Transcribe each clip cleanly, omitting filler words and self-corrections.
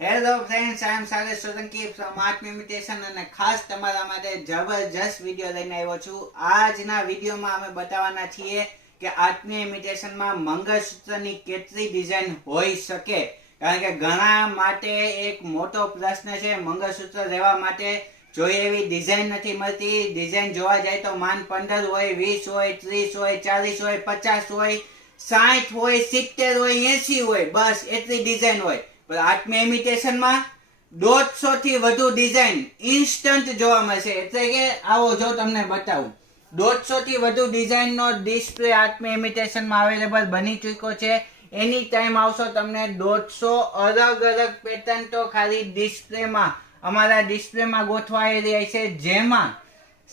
Hello friends, I am Sagar Solanki from Art Imitation અને ખાસ તમારા માટે જબરજસ્ત વિડીયો લઈને આવ્યો છું. આજના વિડીયોમાં અમે બતાવવાના છીએ કે આર્ટની ઇમિટેશનમાં મંગળસૂત્રની કેટલી ડિઝાઇન હોઈ શકે. કારણ કે ઘણા માટે એક મોટો પ્રશ્ન છે, મંગળસૂત્ર લેવા માટે જોઈએ એવી ડિઝાઇન નથી મળતી. ડિઝાઇન જોવા જાય તો માન 15 હોય, 20 હોય, 30 હોય, 40 હોય, 50 હોય, 60 હોય, 70 હોય, 80 હોય, બસ એટલી ડિઝાઇન હોય. પણ આર્ટની ઇમિટેશનમાં 150 થી વધુ ડિઝાઇન ઇન્સ્ટન્ટ જોવા મળશે. એટલે કે આવો જો તમને બતાવું, 150 થી વધુ ડિઝાઇનનો ડિસ્પ્લે આર્ટની ઇમિટેશનમાં અવેલેબલ બની ચૂક્યો છે. એની ટાઈમ આવશો તમને 150 અલગ અલગ પેટર્ન તો ખાલી ડિસ્પ્લેમાં અમારા ડિસ્પ્લેમાં ગોઠવાઈ રહી છે, જેમાં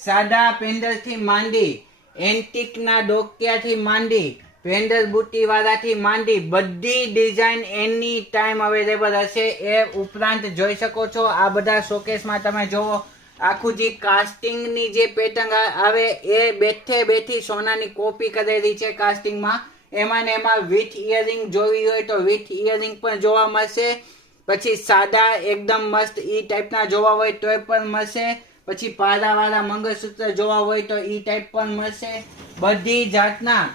સાદા પેન્ડલથી માંડી, એન્ટિકના ડોકિયાથી માંડી, પેન્ડલ બુટ્ટી વાળાથી માંડી બધી ડિઝાઇન એની ટાઈમ અવેલેબલ હશે. એ ઉપરાંત જોઈ શકો છો આ બધા શોકેસમાં તમે જોવો, આખું જે કાસ્ટિંગની જે પેટર્ન આવે એ બેઠે બેઠી સોનાની કોપી કરેલી છે કાસ્ટિંગમાં. એમાં ને એમાં વિથ ઇયરિંગ જોવી હોય તો વિથ ઇયરિંગ પણ જોવા મળશે. પછી સાદા એકદમ મસ્ત ઈ ટાઈપના જોવા હોય તો એ પણ મળશે. પછી પારાવાળા મંગળસૂત્ર જોવા હોય તો ઈ ટાઈપ પણ મળશે. બધી જાતના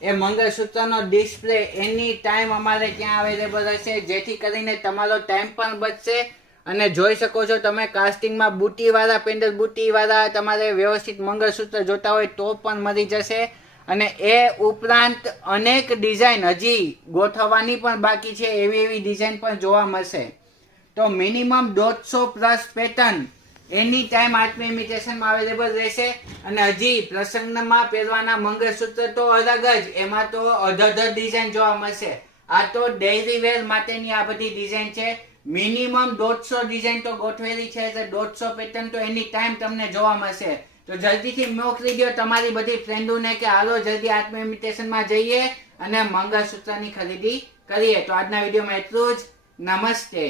એ મંગળસૂત્રનો ડિસ્પ્લે એની ટાઈમ અમારે ત્યાં અવેલેબલ હશે, જેથી કરીને તમારો ટાઈમ પણ બચશે. અને જોઈ શકો છો તમે કાસ્ટિંગમાં બુટ્ટીવાળા, પેન્ડલ બુટ્ટીવાળા તમારે વ્યવસ્થિત મંગળસૂત્ર જોતા હોય તો પણ મળી જશે. અને એ ઉપરાંત અનેક ડિઝાઇન હજી ગોઠવવાની પણ બાકી છે, એવી એવી ડિઝાઇન પણ જોવા મળશે. તો મિનિમમ 150 પ્લસ પેટર્ન એની ટાઈમ આર્ટની ઇમિટેશનમાં અવેલેબલ રહેશે. અને હજી પ્રસંગમાં પહેરવાના મંગળસૂત્ર તો અલગ જ, એમાં તો અધર ડિઝાઇન જોવા મળશે. આ તો ડેઇલી વેર માટેની આ બધી ડિઝાઇન છે. મિનિમમ 150 ડિઝાઇન તો ગોઠવેલી છે, એટલે 150 પેટર્ન તો એની ટાઈમ તમને જોવા મળશે. તો જલ્દીથી મોકલી દો તમારી બધી ફ્રેન્ડોને કે હાલો જલ્દી આર્ટની ઇમિટેશનમાં જઈએ અને મંગળસૂત્રની ખરીદી કરીએ. તો આજના વિડીયોમાં એટલું જ. નમસ્તે.